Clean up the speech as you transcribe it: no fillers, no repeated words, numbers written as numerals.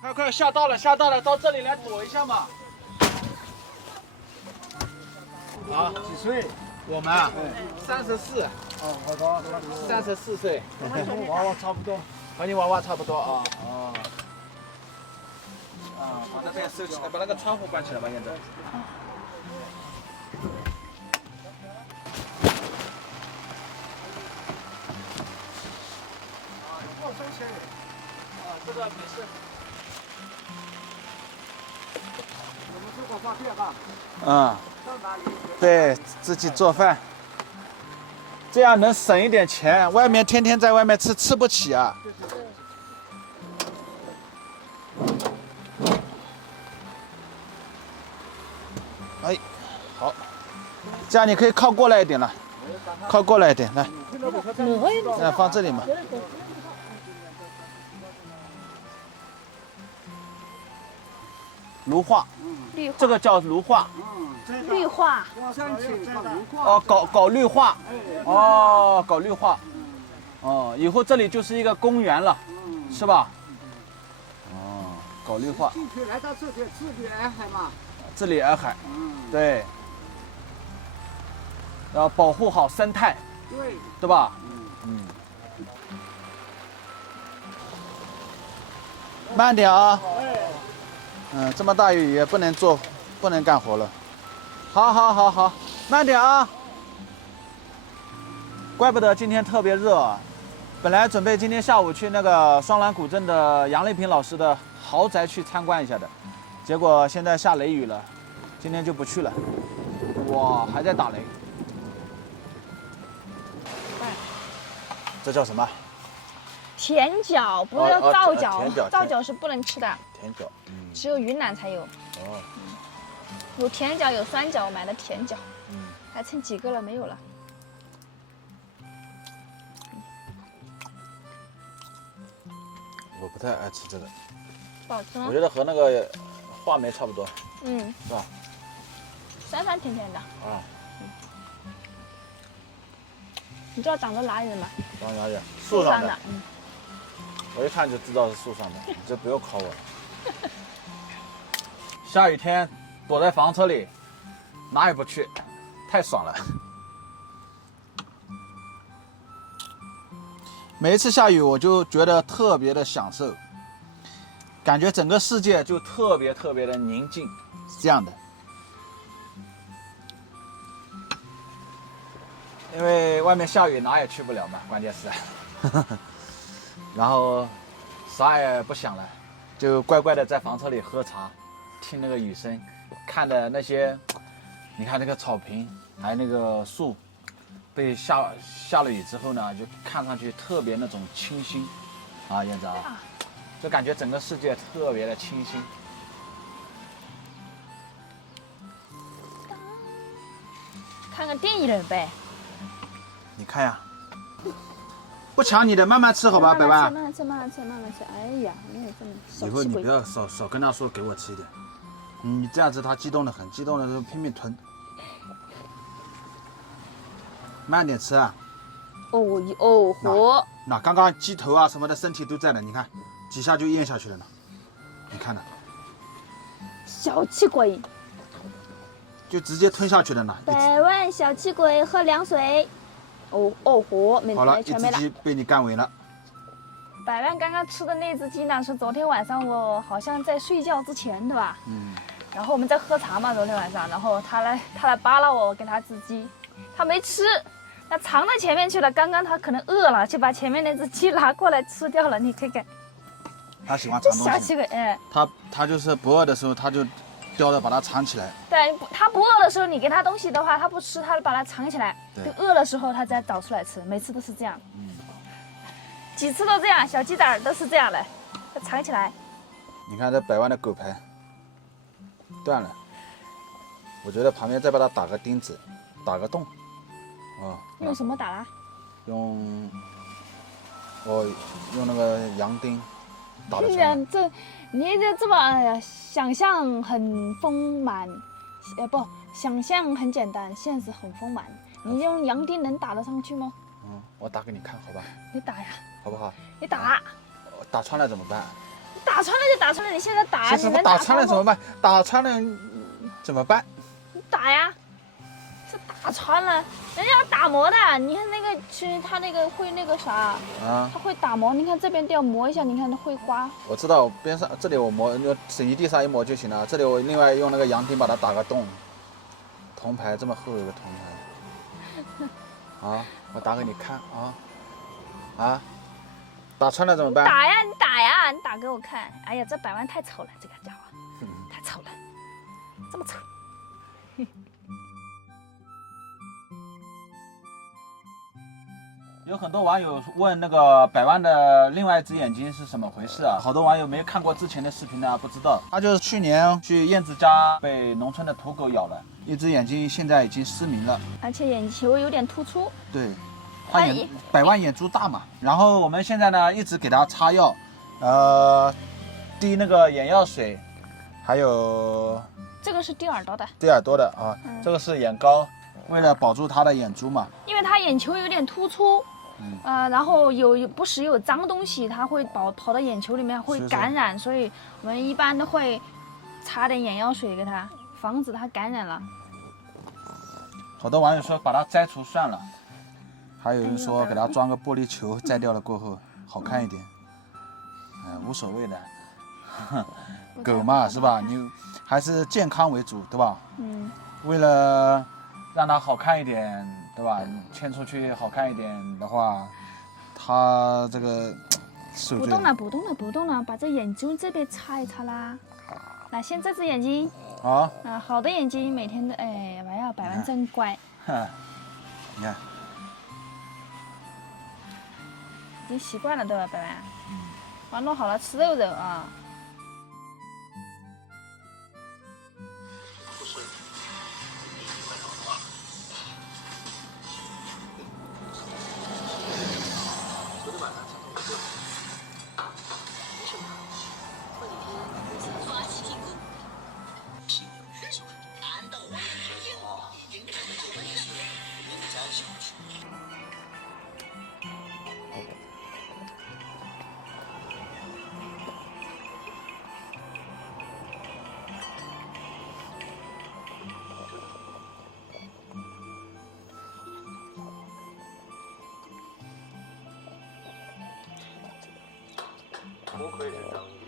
快下到了，到这里来躲一下嘛。啊，几岁？我们啊，34。哦，好的。34岁。跟娃娃差不多。和你娃娃差不多啊。哦。啊，把这边收起来，把那个窗户关起来吧，燕子。这个没事。我们这个发电吧。嗯，到哪里？对自己做饭，这样能省一点钱。外面天天在外面吃不起啊。哎，好，这样你可以靠过来一点了，靠过来一点，来，放这里嘛。芦化，这个叫芦化。绿化，哦，搞绿化，哦，搞绿化，哦，以后这里就是一个公园了，是吧？哦，搞绿化。进去来到这边治理洱海嘛。治理洱海，对，要保护好生态，对吧？慢点啊。这么大雨也不能干活了。好，慢点啊！怪不得今天特别热啊。本来准备今天下午去那个双兰古镇的杨丽萍老师的豪宅去参观一下的，结果现在下雷雨了，今天就不去了。哇，还在打雷。这叫什么？甜角，不是叫皂角，甜角皂角是不能吃的，甜角，只有云南才有。哦。有甜角，有酸角，我买的甜角，还剩几个了没有了。我不太爱吃这个，不好吃吗？我觉得和那个话梅差不多，是吧？酸酸甜甜的。啊。你知道长在哪里的吗？长哪里？树上的。嗯。我一看就知道是树上的，你这不用考我了。下雨天躲在房车里，哪也不去，太爽了。每一次下雨，我就觉得特别的享受，感觉整个世界就特别的宁静，是这样的。因为外面下雨，哪也去不了嘛，关键是。然后啥也不想了，就乖乖的在房车里喝茶，听那个雨声，看的那些，你看那个草坪，还有那个树，被下了雨之后呢，就看上去特别那种清新，啊，燕子啊，就感觉整个世界特别的清新。看个电影呗。你看呀。不抢你的，慢慢吃好吧，百万。慢慢吃。哎呀，没有这么小气鬼。以后你不要少跟他说给我吃一点，你这样子他激动的很，激动的就拼命吞。慢点吃啊。活。那刚刚鸡头啊什么的身体都在呢，你看几下就咽下去了呢，你看呢？小气鬼。就直接吞下去了呢。百万小气鬼，喝凉水。活，没好了，全没了。一只鸡被你干萎了。百万刚刚吃的那只鸡呢，是昨天晚上我好像在睡觉之前，对吧？然后我们在喝茶嘛，昨天晚上，然后他来扒拉我，给他只鸡，他没吃，他藏在前面去了。刚刚他可能饿了，就把前面那只鸡拿过来吃掉了。你看看，他喜欢藏东西。小气鬼，他就是不饿的时候，他就叼着把它藏起来。对，他不饿的时候，你给他东西的话，他不吃，他把它藏起来。对，饿的时候他再找出来吃，每次都是这样。几次都这样，小鸡仔都是这样的，它藏起来。你看这百万的狗牌断了，我觉得旁边再把它打个钉子，打个洞。用什么打啦？用那个洋钉打的。你这么想象很丰满，想象很简单，现实很丰满。你用洋钉能打得上去吗？我打给你看，好吧？你打呀。好不好？你打。打穿了怎么办？打穿了就打穿了，你现在打，现在打穿了怎么办？打穿了怎么办？你打呀，是打穿了，人家要打磨的。你看那个，其实他那个会那个啥，啊，他会打磨。你看这边都要磨一下，你看它会刮。我知道，边上这里我磨，就水泥地上一磨就行了。这里我另外用那个洋钉把它打个洞。铜牌这么厚有个铜牌，啊，我打给你看啊，啊，打穿了怎么办？打呀，你打呀，你打给我看。哎呀，这百万太丑了，这个家伙，太丑了，这么丑。有很多网友问那个百万的另外一只眼睛是什么回事啊？好多网友没看过之前的视频呢，不知道。他就是去年去燕子家被农村的土狗咬了，一只眼睛现在已经失明了，而且眼球有点突出。对，他百万眼珠大嘛。然后我们现在呢一直给他擦药，滴那个眼药水，还有这个是滴耳朵的，滴耳朵的啊，这个是眼膏，为了保住他的眼珠嘛。因为他眼球有点突出。然后不时有脏东西，它会跑到眼球里面，会感染，所以我们一般都会擦点眼药水给它，防止它感染了。好多网友说把它摘除算了，还有人说给它装个玻璃球，摘掉了过后好看一点，无所谓的，狗嘛是吧？你还是健康为主，对吧？为了让它好看一点，对吧？牵出去好看一点的话，它这个不动了，不动了，不动了，把这眼睛这边擦一擦啦。那先这只眼睛啊，好的眼睛每天都哎呀，百万真乖。你看，已经习惯了对吧，百万？我弄好了吃肉啊。不愧是张